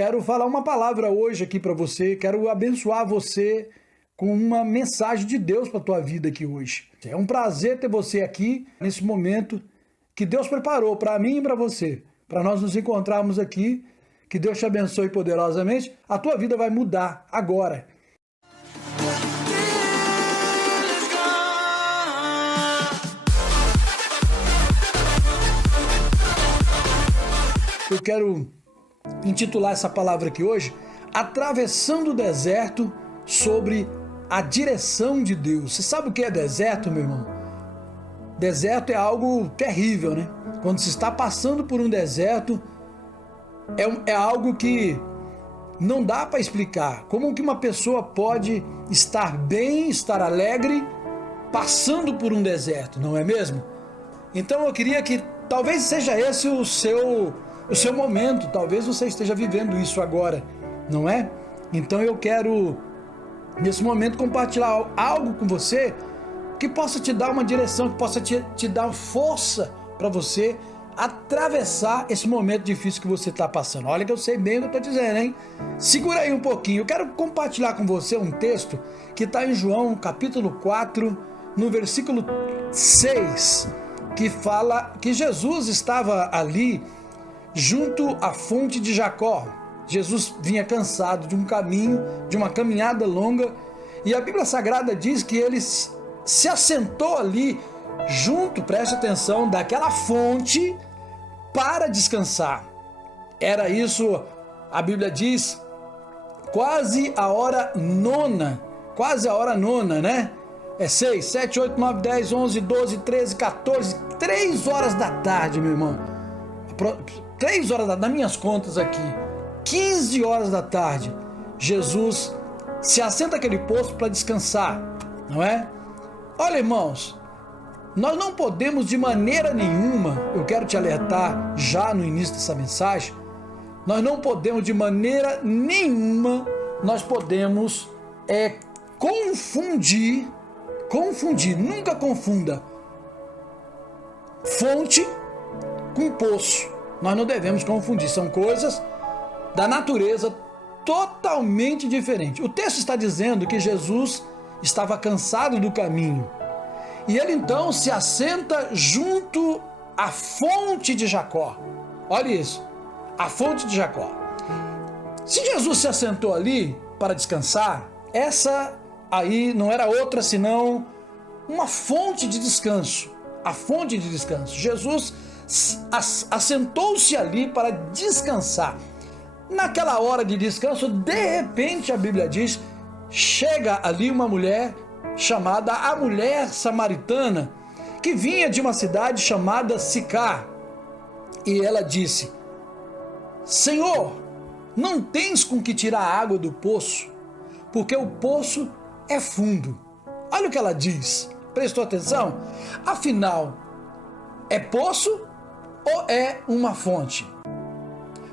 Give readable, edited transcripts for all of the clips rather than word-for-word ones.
quero falar uma palavra hoje aqui para você, quero abençoar você com uma mensagem de Deus para a tua vida aqui hoje. É um prazer ter você aqui nesse momento que Deus preparou para mim e para você, para nós nos encontrarmos aqui. Que Deus te abençoe poderosamente. A tua vida vai mudar agora. Eu quero intitular essa palavra aqui hoje, Atravessando o Deserto sobre a direção de Deus. Você sabe o que é deserto, meu irmão? Deserto é algo terrível, né? Quando se está passando por um deserto, é algo que não dá para explicar. Como que uma pessoa pode estar bem, estar alegre, passando por um deserto, não é mesmo? Então eu queria que talvez seja esse o seu momento, talvez você esteja vivendo isso agora, não é? Então eu quero, nesse momento, compartilhar algo com você que possa te dar uma direção, que possa te dar força para você atravessar esse momento difícil que você está passando. Olha que eu sei bem o que eu estou dizendo, hein? Segura aí um pouquinho. Eu quero compartilhar com você um texto que está em João, capítulo 4, no versículo 6, que fala que Jesus estava ali junto à fonte de Jacó. Jesus vinha cansado de um caminho, de uma caminhada longa, e a Bíblia Sagrada diz que ele se assentou ali junto, preste atenção, daquela fonte para descansar. Era isso, a Bíblia diz, quase a hora nona, né? É 6, 7, 8, 9, 10, 11, 12, 13, 14, 3 horas da tarde, meu irmão. 3 horas das minhas contas aqui, 15 horas da tarde, Jesus se assenta naquele posto para descansar, não é? Olha, irmãos, nós não podemos de maneira nenhuma, eu quero te alertar já no início dessa mensagem, nós não podemos de maneira nenhuma, nós podemos confundir, nunca confunda fonte com poço. Nós não devemos confundir, são coisas da natureza totalmente diferentes. O texto está dizendo que Jesus estava cansado do caminho e ele então se assenta junto à fonte de Jacó. Olha isso, a fonte de Jacó. Se Jesus se assentou ali para descansar, essa aí não era outra senão uma fonte de descanso. A fonte de descanso. Jesus assentou-se ali para descansar. Naquela hora de descanso, de repente, a Bíblia diz, chega ali uma mulher chamada a mulher samaritana, que vinha de uma cidade chamada Sicar, e ela disse: Senhor, não tens com que tirar a água do poço, porque o poço é fundo. Olha o que ela diz, prestou atenção? Afinal, é poço ou é uma fonte?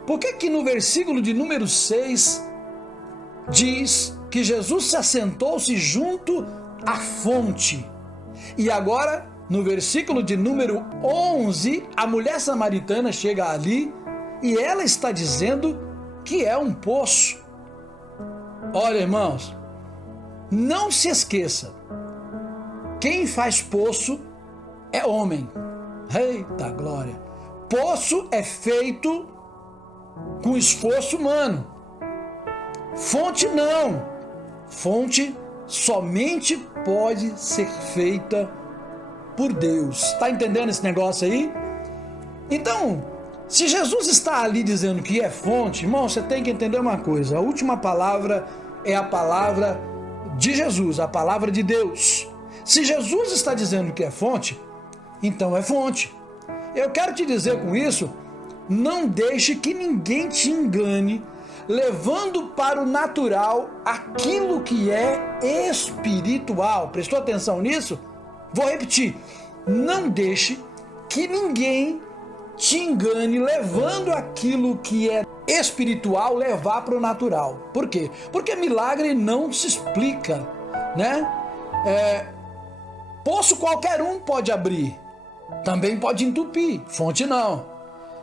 Por que no versículo de número 6 diz que Jesus se assentou-se junto à fonte? E agora, no versículo de número 11, a mulher samaritana chega ali e ela está dizendo que é um poço. Olha, irmãos, não se esqueça, quem faz poço é homem. Eita glória! Poço é feito com esforço humano. Fonte não. Fonte somente pode ser feita por Deus. Está entendendo esse negócio aí? Então, se Jesus está ali dizendo que é fonte, irmão, você tem que entender uma coisa. A última palavra é a palavra de Jesus, a palavra de Deus. Se Jesus está dizendo que é fonte, então é fonte. Eu quero te dizer com isso, não deixe que ninguém te engane, levando para o natural aquilo que é espiritual. Prestou atenção nisso? Vou repetir. Não deixe que ninguém te engane, levando aquilo que é espiritual, levar para o natural. Por quê? Porque milagre não se explica, né? Poço qualquer um pode abrir, também pode entupir, fonte não.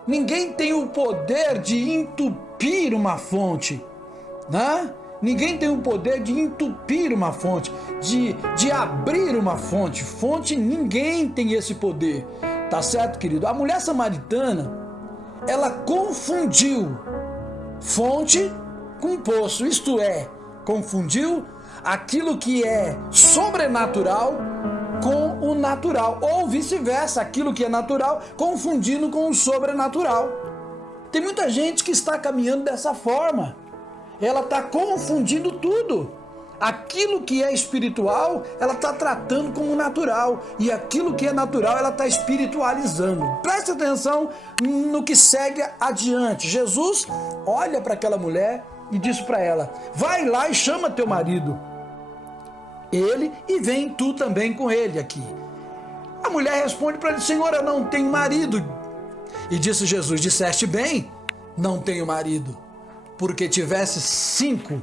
Ninguém tem o poder de entupir uma fonte, né? Ninguém tem o poder de entupir uma fonte, de abrir uma fonte. Fonte, ninguém tem esse poder. Tá certo, querido? A mulher samaritana, ela confundiu fonte com poço. Isto é, confundiu aquilo que é sobrenatural com o natural. Ou vice-versa, aquilo que é natural confundindo com o sobrenatural. Tem muita gente que está caminhando dessa forma. Ela está confundindo tudo. Aquilo que é espiritual, ela está tratando como natural. E aquilo que é natural, ela está espiritualizando. Preste atenção no que segue adiante. Jesus olha para aquela mulher e diz para ela: vai lá e chama teu marido. Ele, e vem tu também com ele aqui. A mulher responde para ele: Senhor, eu não tenho marido. E disse Jesus: disseste bem, não tenho marido, porque tivesse 5,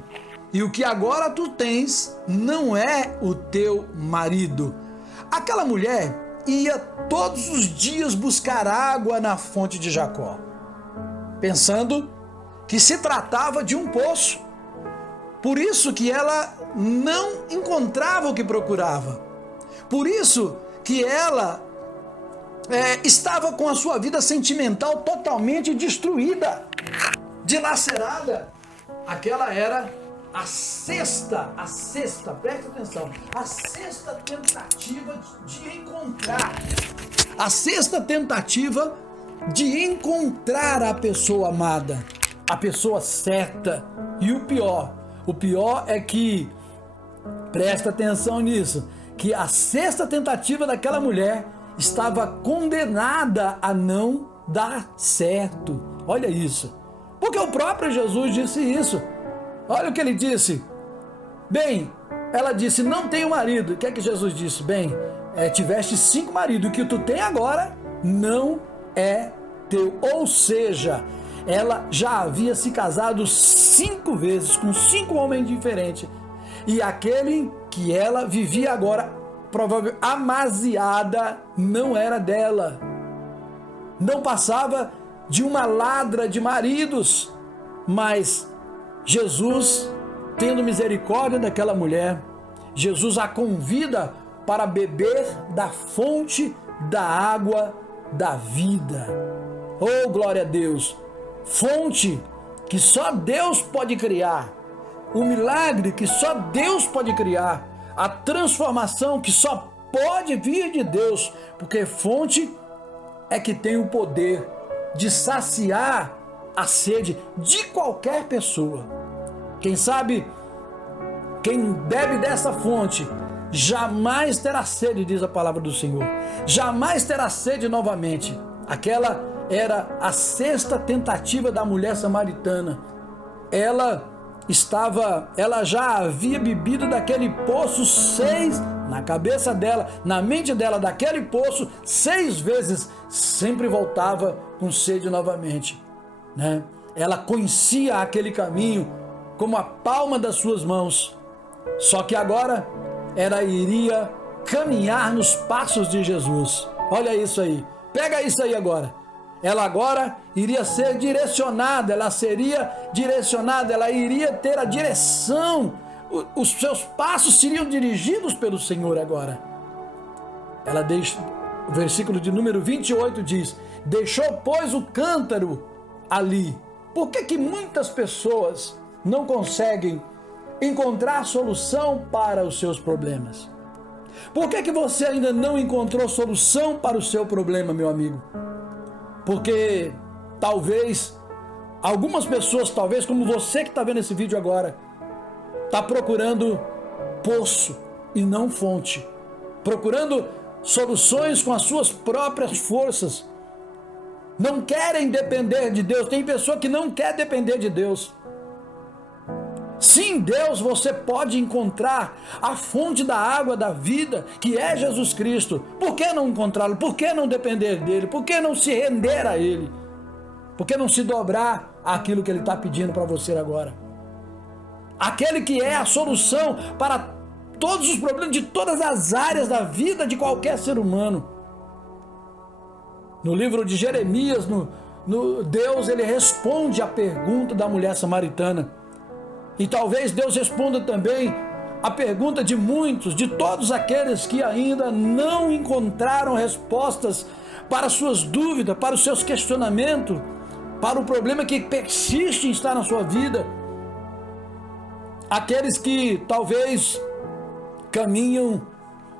e o que agora tu tens não é o teu marido. Aquela mulher ia todos os dias buscar água na fonte de Jacó, pensando que se tratava de um poço. Por isso que ela não encontrava o que procurava. Por isso que ela estava com a sua vida sentimental totalmente destruída, dilacerada. Aquela era a sexta, presta atenção, a sexta tentativa de encontrar. A sexta tentativa de encontrar a pessoa amada, a pessoa certa. E o pior é que, presta atenção nisso, que a sexta tentativa daquela mulher estava condenada a não dar certo. Olha isso. Porque o próprio Jesus disse isso. Olha o que ele disse. Bem, ela disse: não tenho marido. O que é que Jesus disse? Bem, tiveste 5 maridos. O que tu tem agora não é teu. Ou seja, ela já havia se casado 5 vezes com 5 homens diferentes. E aquele que ela vivia agora, provavelmente amaziada, não era dela. Não passava de uma ladra de maridos. Mas Jesus, tendo misericórdia daquela mulher, Jesus a convida para beber da fonte da água da vida. Oh, glória a Deus! Fonte que só Deus pode criar, o milagre que só Deus pode criar, a transformação que só pode vir de Deus, porque fonte é que tem o poder de saciar a sede de qualquer pessoa. Quem sabe, quem bebe dessa fonte jamais terá sede, diz a palavra do Senhor. Jamais terá sede novamente. Aquela era a sexta tentativa da mulher samaritana. Ela já havia bebido daquele poço 6, na cabeça dela, na mente dela, daquele poço 6 vezes, sempre voltava com sede novamente, né? Ela conhecia aquele caminho como a palma das suas mãos, só que agora ela iria caminhar nos passos de Jesus. Olha isso aí, pega isso aí agora. Ela agora iria ser direcionada, ela iria ter a direção, os seus passos seriam dirigidos pelo Senhor agora. Ela deixa, o versículo de número 28 diz: deixou, pois, o cântaro ali. Por que muitas pessoas não conseguem encontrar solução para os seus problemas? Por que você ainda não encontrou solução para o seu problema, meu amigo? Porque talvez algumas pessoas, talvez como você que está vendo esse vídeo agora, está procurando poço e não fonte, procurando soluções com as suas próprias forças, não querem depender de Deus. Tem pessoa que não quer depender de Deus. Sim, Deus, você pode encontrar a fonte da água da vida, que é Jesus Cristo. Por que não encontrá-lo? Por que não depender dele? Por que não se render a ele? Por que não se dobrar àquilo que ele está pedindo para você agora? Aquele que é a solução para todos os problemas de todas as áreas da vida de qualquer ser humano. No livro de Jeremias, Deus ele responde à pergunta da mulher samaritana. E talvez Deus responda também a pergunta de muitos, de todos aqueles que ainda não encontraram respostas para suas dúvidas, para os seus questionamentos, para o problema que persiste em estar na sua vida. Aqueles que talvez caminham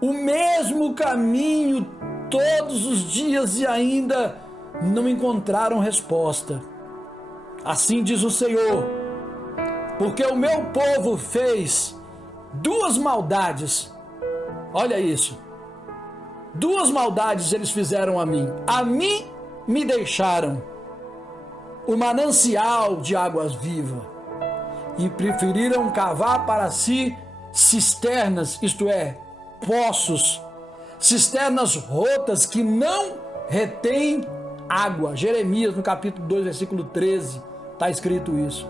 o mesmo caminho todos os dias e ainda não encontraram resposta. Assim diz o Senhor: porque o meu povo fez duas maldades. Olha isso. Duas maldades eles fizeram a mim. A mim me deixaram o manancial de águas vivas e preferiram cavar para si cisternas, isto é, poços, cisternas rotas que não retêm água. Jeremias, no capítulo 2, versículo 13, está escrito isso.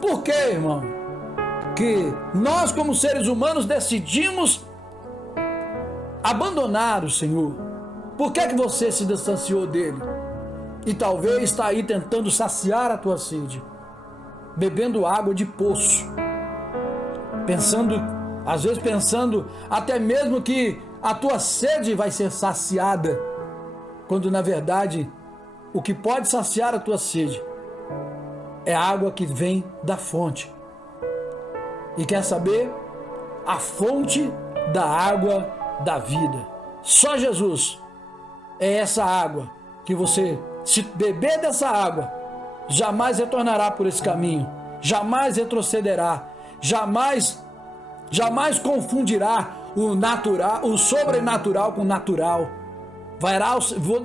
Por quê, irmão? Que nós, como seres humanos, decidimos abandonar o Senhor. Por que você se distanciou dele? E talvez está aí tentando saciar a tua sede, bebendo água de poço, às vezes pensando até mesmo que a tua sede vai ser saciada, quando na verdade o que pode saciar a tua sede é a água que vem da fonte. E quer saber? A fonte da água da vida. Só Jesus é essa água que você, se beber dessa água, jamais retornará por esse caminho, jamais retrocederá, jamais confundirá o natural, o sobrenatural com o natural.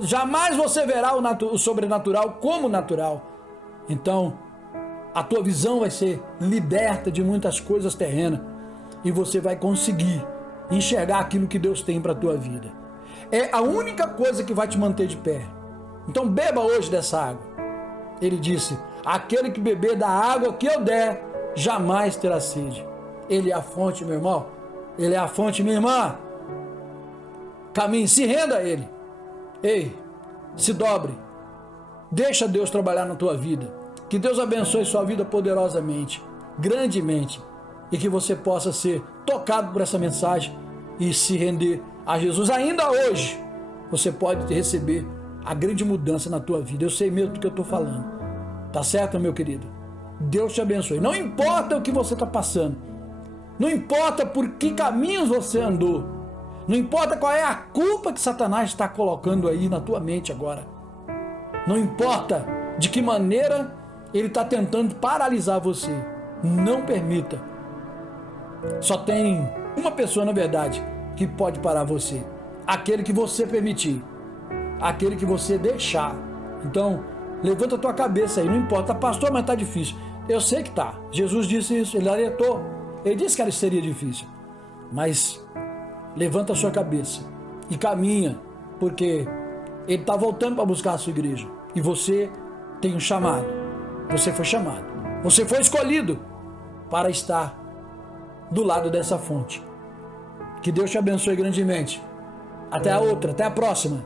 Jamais você verá o sobrenatural como natural. Então, a tua visão vai ser liberta de muitas coisas terrenas e você vai conseguir enxergar aquilo que Deus tem para a tua vida. É a única coisa que vai te manter de pé. Então beba hoje dessa água. Ele disse: aquele que beber da água que eu der, jamais terá sede. Ele é a fonte, meu irmão. Ele é a fonte, minha irmã. Caminhe, se renda a Ele. Ei, se dobre. Deixa Deus trabalhar na tua vida. Que Deus abençoe sua vida poderosamente, grandemente, e que você possa ser tocado por essa mensagem e se render a Jesus. Ainda hoje, você pode receber a grande mudança na tua vida. Eu sei mesmo do que eu estou falando. Tá certo, meu querido? Deus te abençoe. Não importa o que você está passando. Não importa por que caminhos você andou. Não importa qual é a culpa que Satanás está colocando aí na tua mente agora. Não importa de que maneira ele está tentando paralisar você. Não permita. Só tem uma pessoa, na verdade, que pode parar você. Aquele que você permitir. Aquele que você deixar. Então, levanta a tua cabeça aí. Não importa, pastor, mas está difícil. Eu sei que está. Jesus disse isso. Ele alertou. Ele disse que seria difícil. Mas levanta a sua cabeça e caminha. Porque Ele está voltando para buscar a sua igreja. E você tem um chamado. Você foi chamado. Você foi escolhido para estar do lado dessa fonte. Que Deus te abençoe grandemente. Até a outra, até a próxima.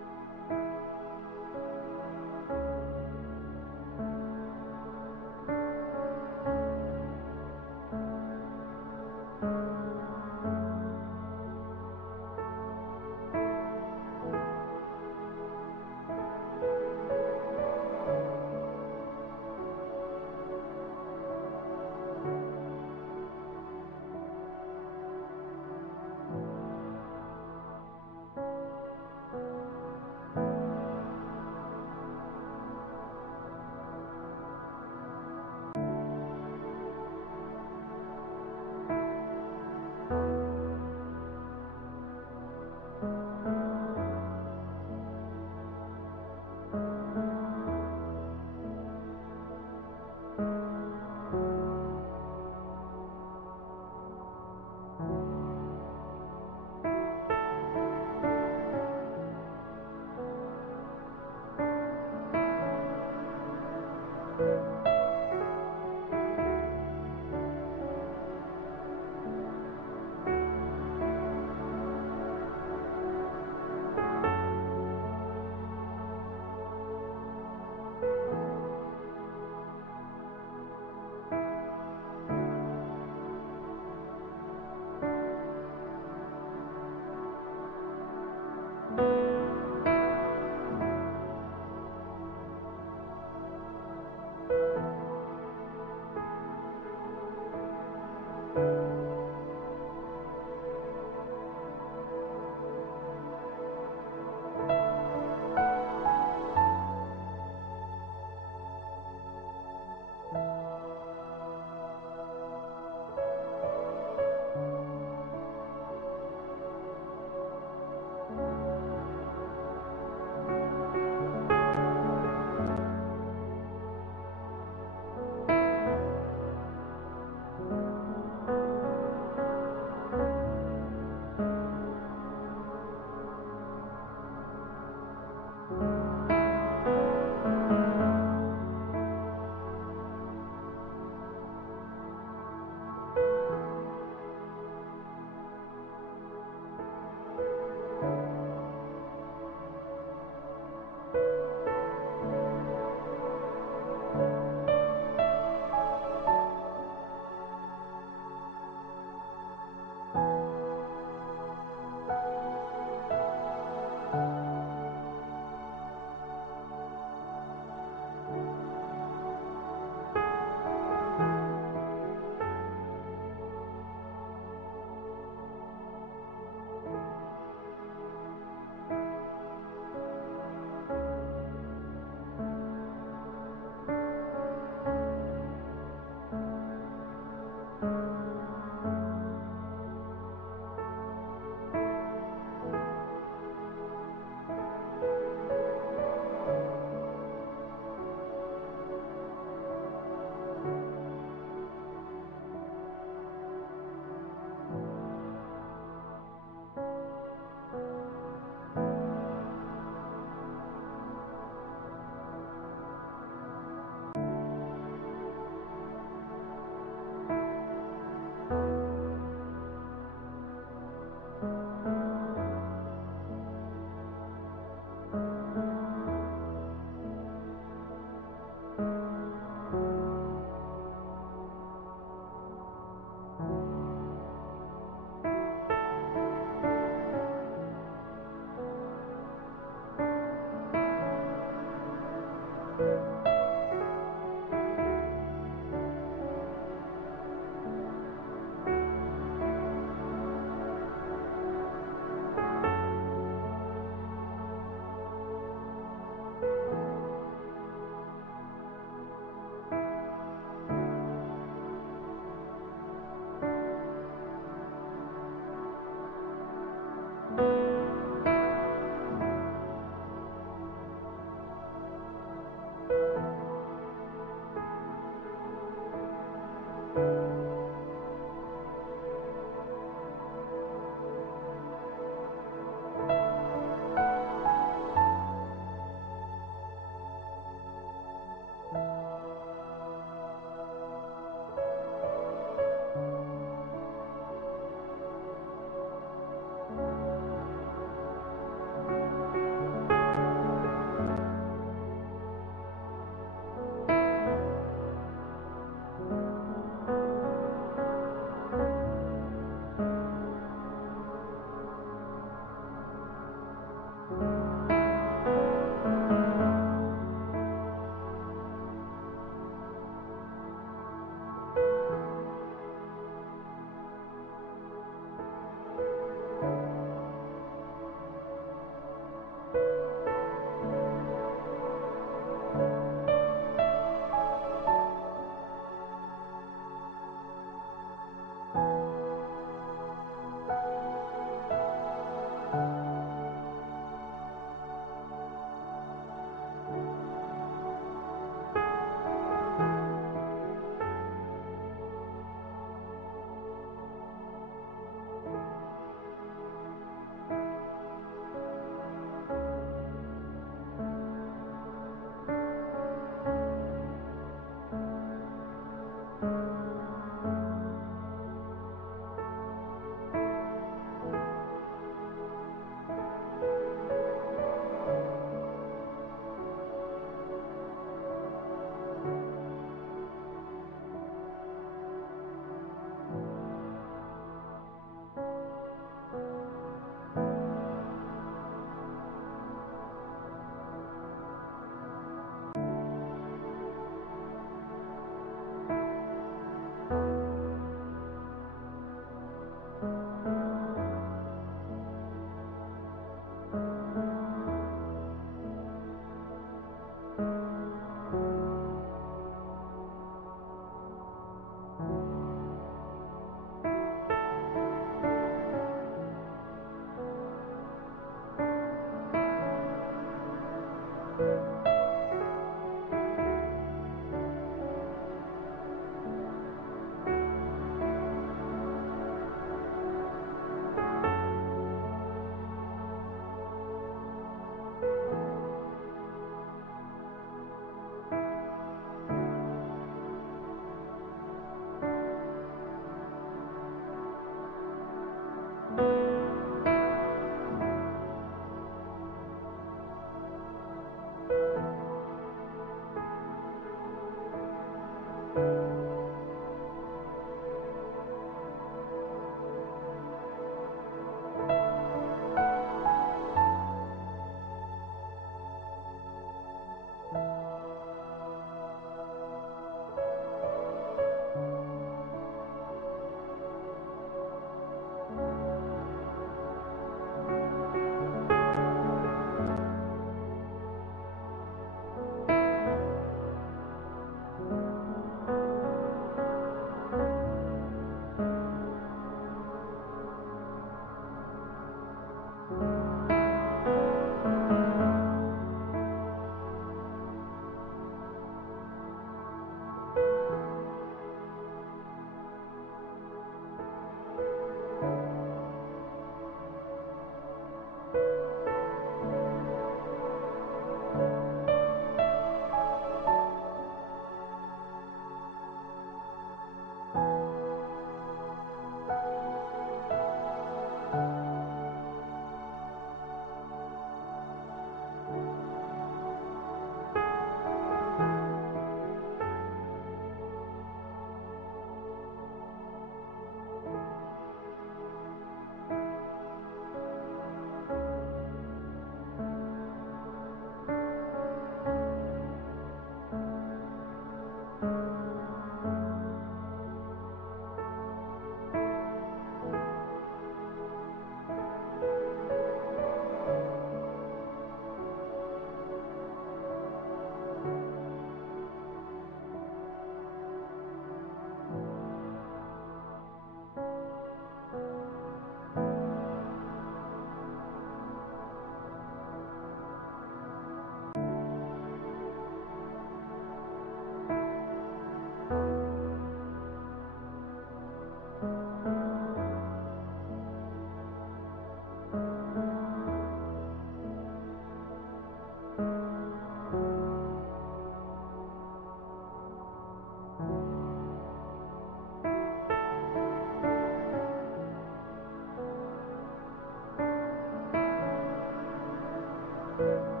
Música